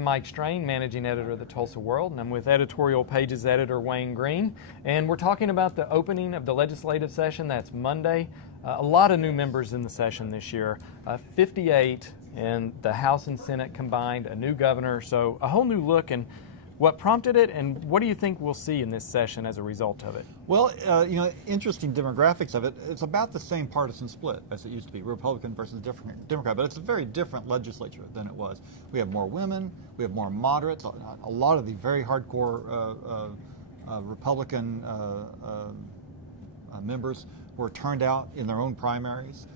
I'm Mike Strain, Managing Editor of the Tulsa World, and I'm with Editorial Pages Editor Wayne Greene, and we're talking about the opening of the legislative session. That's Monday. A lot of new members in the session this year, 58 in the House and Senate combined, a new governor, so a whole new look. And what prompted it, and what do you think we'll see in this session as a result of it? Well, interesting demographics of it. It's about the same partisan split as it used to be, Republican versus Democrat, but it's a very different legislature than it was. We have more women, we have more moderates, a lot of the very hardcore Republican members were turned out in their own primaries.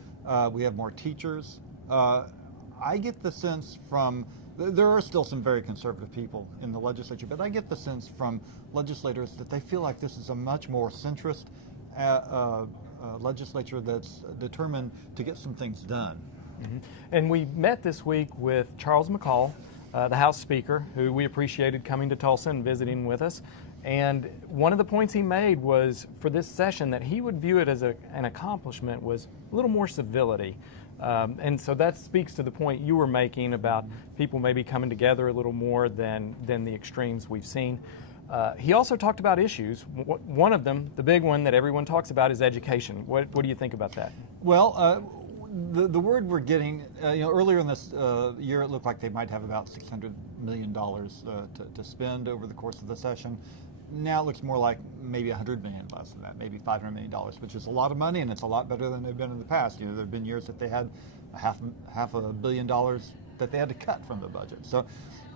We have more teachers. I get the sense from there are still some very conservative people in the legislature, but I get the sense from legislators that they feel like this is a much more centrist legislature that's determined to get some things done. Mm-hmm. And we met this week with Charles McCall, the House Speaker, who we appreciated coming to Tulsa and visiting with us. And one of the points he made was for this session that he would view it as an accomplishment was a little more civility. And so that speaks to the point you were making about people maybe coming together a little more than the extremes we've seen. He also talked about issues. One of them, the big one that everyone talks about, is education. What do you think about that? Well, the word we're getting, earlier in this year, it looked like they might have about $600 million to spend over the course of the session. Now it looks more like maybe $100 million less than that, maybe $500 million, which is a lot of money, and it's a lot better than they've been in the past. There have been years that they had half $500 million that they had to cut from the budget. So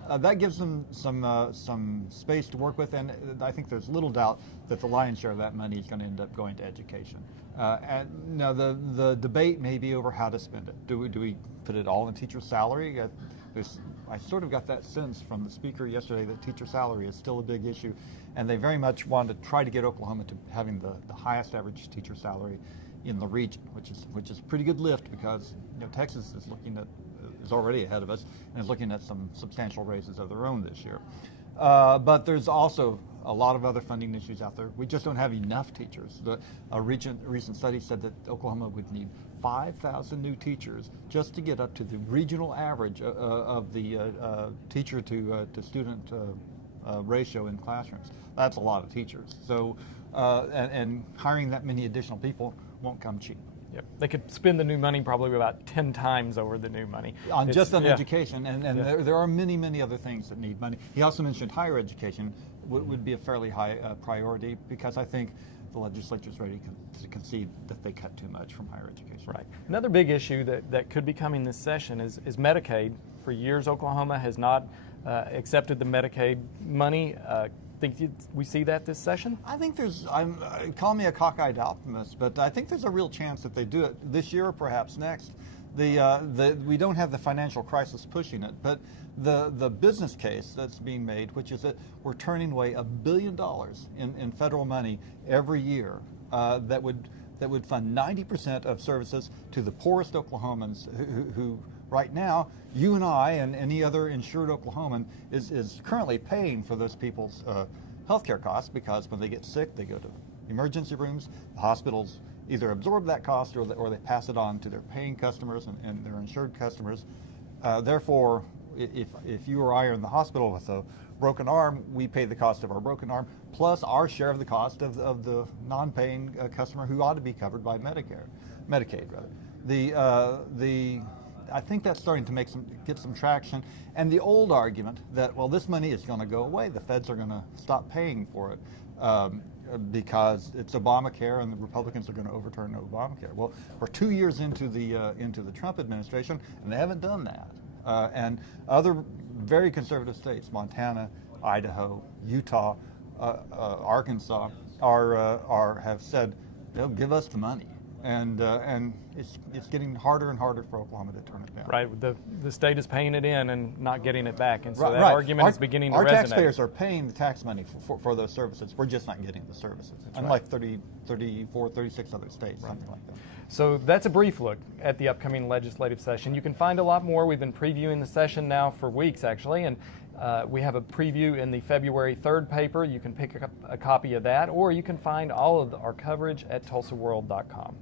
that gives them some space to work with, and I think there's little doubt that the lion's share of that money is going to end up going to education. And now the debate may be over how to spend it. Do we put it all in teacher salary? I sort of got that sense from the speaker yesterday that teacher salary is still a big issue, and they very much want to try to get Oklahoma to having the highest average teacher salary in the region, which is a pretty good lift because Texas is already ahead of us and is looking at some substantial raises of their own this year. But there's also a lot of other funding issues out there. We just don't have enough teachers. A recent study said that Oklahoma would need 5,000 new teachers just to get up to the regional average of the teacher to student ratio in classrooms. That's a lot of teachers. So, and hiring that many additional people won't come cheap. Yep. They could spend the new money probably about 10 times over the new money. Just on education, and there are many other things that need money. He also mentioned higher education would be a fairly high priority because I think the legislature is ready to concede that they cut too much from higher education. Right. Another big issue that could be coming this session is Medicaid. For years, Oklahoma has not accepted the Medicaid money. Think we see that this session? I think call me a cockeyed optimist, but I think there's a real chance that they do it this year or perhaps next. We don't have the financial crisis pushing it, but the business case that's being made, which is that we're turning away $1 billion in federal money every year that would fund 90% of services to the poorest Oklahomans who right now, you and I and any other insured Oklahoman is currently paying for those people's health care costs because when they get sick, they go to emergency rooms. The hospitals either absorb that cost or they pass it on to their paying customers and their insured customers. Therefore, if you or I are in the hospital with a broken arm, we pay the cost of our broken arm plus our share of the cost of the non-paying customer who ought to be covered by Medicaid rather. I think that's starting to get some traction. And the old argument that, well, this money is going to go away, the feds are going to stop paying for it because it's Obamacare and the Republicans are going to overturn Obamacare. Well, we're 2 years into the Trump administration and they haven't done that. And other very conservative states, Montana, Idaho, Utah, Arkansas, have said they'll give us the money. And it's getting harder and harder for Oklahoma to turn it down. Right, the state is paying it in and not getting it back, and so right, that argument is beginning to resonate. Our taxpayers are paying the tax money for those services. We're just not getting the services. Unlike 34, 36 other states, something like that. So that's a brief look at the upcoming legislative session. You can find a lot more. We've been previewing the session now for weeks, actually, and we have a preview in the February 3rd paper. You can pick up a copy of that, or you can find all of our coverage at tulsaworld.com.